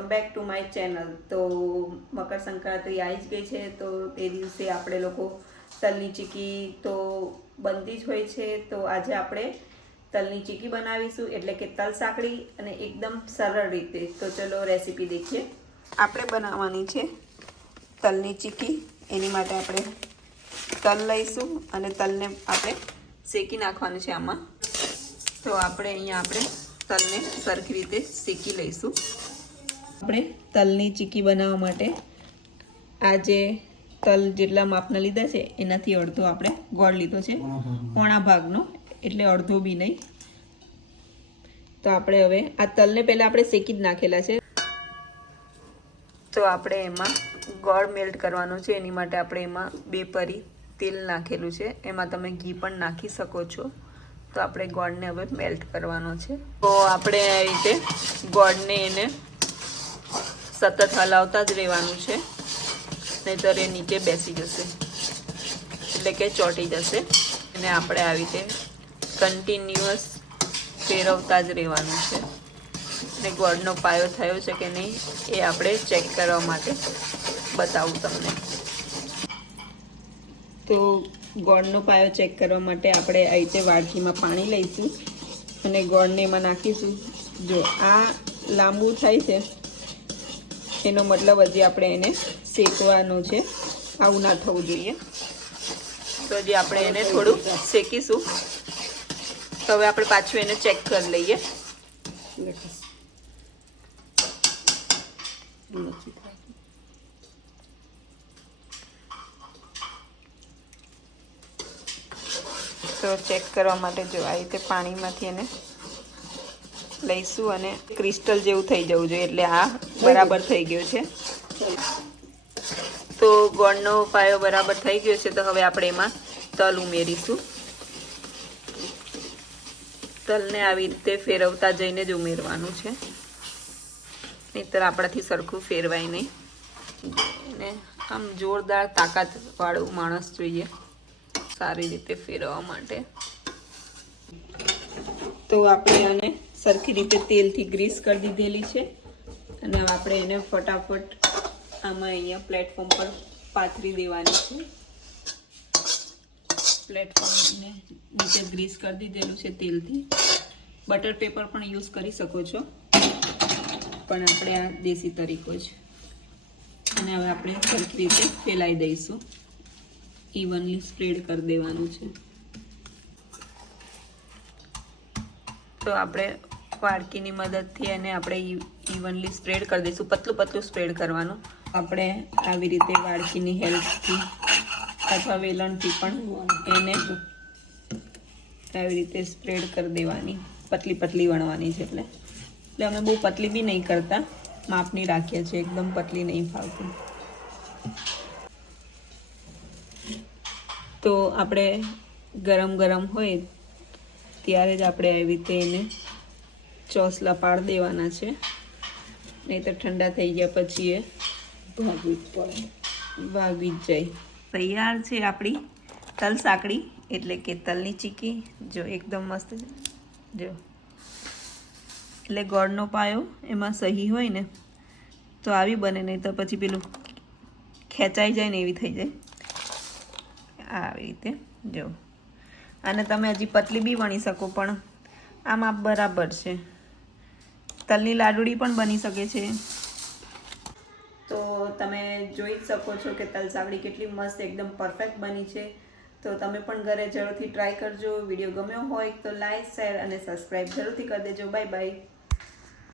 Welcome back to my channel. તો મકર સંક્રાંતિ આવી જ ગઈ છે, તો તે દિવસે આપણે લોકો તલની ચીકી તો બનતી જ હોય છે। તો આજે આપણે તલની ચીકી બનાવીશું, એટલે કે તલ સાંકળી, અને એકદમ સરળ રીતે। તો ચલો રેસીપી દેખીએ। આપણે બનાવવાની છે તલની ચીકી। એની માટે આપણે તલ લઈશું અને તલને આપણે શેકી નાખવાનું છે આમાં। તો આપણે અહીંયા તલને સરખી રીતે શેકી લઈશું। આપણે તલની ચીકી બનાવવા માટે આ જે તલ જેટલા માપના લીધા છે એનાથી અડધો આપણે ગોળ લીધો છે, પોણા ભાગનો, એટલે અડધો બી નહીં। તો આપણે હવે આ તલને પહેલા આપણે શેકી જ નાખેલા છે। તો આપણે એમાં ગોળ મેલ્ટ કરવાનો છે। એની માટે આપણે એમાં 2 પરી તેલ નાખેલું છે, એમાં તમે ઘી પણ નાખી શકો છો। તો આપણે ગોળને હવે મેલ્ટ કરવાનો છે। તો આપણે આ રીતે ગોળને એને સતત હલાવતા જ રહેવાનું છે, નહીંતર એ નીચે બેસી જશે, એટલે કે ચોંટી જશે। અને આપણે આવી રીતે કન્ટિન્યુઅસ ફેરવતા જ રહેવાનું છે। અને ગોળનો પાયો થયો છે કે નહીં એ આપણે ચેક કરવા માટે બતાવું તમને। તો ગોળનો પાયો ચેક કરવા માટે આપણે આ રીતે વાડકીમાં પાણી લઈશું અને ગોળને એમાં નાખીશું। જો આ લાંબુ થાય છે એનો મતલબ હજી આપણે એને શેકવાનો છે, આવું ના થવું જોઈએ। તો હજી આપણે એને થોડું શેકીશું। તો હવે આપણે પાછું એને ચેક કરી લઈએ। તો ચેક કરવા માટે જો આ રીતે પાણીમાંથી એને લઈશું અને ક્રિસ્ટલ જેવું થઈ જવું જોઈએ, એટલે આ બરાબર થઈ ગયું છે। તો ગોળનો પાયો બરાબર થઈ ગયો છે। તો હવે આપણે એમાં તલ ઉમેરીશું। તલને આવી રીતે ફેરવતા જઈને જ ઉમેરવાનું છે, નહીંતર આપણાથી સરખું ફેરવાય નહીં। અને આમ જોરદાર તાકાતવાળું માણસ જોઈએ સારી રીતે ફેરવવા માટે। તો આપણે આને સરખી રીતે તેલથી ગ્રીસ કરી દીધેલી છે, અને હવે આપણે એને ફટાફટ આમાં અહીંયા પ્લેટફોર્મ પર પાથરી દેવાની છે। પ્લેટફોર્મને નીચે ગ્રીસ કરી દીધેલું છે તેલથી। બટર પેપર પણ યુઝ કરી શકો છો, પણ આપણે આ દેશી તરીકો છે। અને હવે આપણે સરખી રીતે ફેલાઈ દઈશું, ઇવનલી સ્પ્રેડ કરી દેવાનું છે। તો આપણે વાડકીની મદદથી એને આપણે ઇવનલી સ્પ્રેડ કરી દઈશું, પતલું પતલું સ્પ્રેડ કરવાનું। આપણે આવી રીતે વાડકીની હેલ્પથી અથવા વેલણથી પણ એને આવી રીતે સ્પ્રેડ કરી દેવાની, પતલી પતલી વણવાની છે। એટલે અમે બહુ પતલી બી નહીં કરતા, માપની રાખીએ છીએ, એકદમ પતલી નહીં ફાવતી। તો આપણે ગરમ ગરમ હોય ત્યારે જ આપણે આવી રીતે એને ચોસલા પાડી દેવાના છે, નહીં તો ઠંડા થઈ ગયા પછી એ ભાગી જ જાય। તૈયાર છે આપણી તલ સાંકળી, એટલે કે તલની ચીકી। જો એકદમ મસ્ત છે, જો એટલે ગોળનો પાયો એમાં સહી હોય ને તો આવી બને, નહીં તો પછી પેલું ખેંચાઈ જાય ને એવી થઈ જાય। આવી રીતે જો, અને તમે હજી પતલી બી વણી શકો, પણ આ માપ બરાબર છે। તલની લાડુળી પણ બની શકે છે। તો તમે જોઈ જ શકો છો કે તલ સાંકળી કેટલી મસ્ત એકદમ પરફેક્ટ બની છે। તો તમે પણ ઘરે જરૂરથી ટ્રાય કરજો। વિડીયો ગમ્યો હોય તો લાઈક, શેર અને સબસ્ક્રાઈબ જરૂરથી કરી દેજો। Bye bye.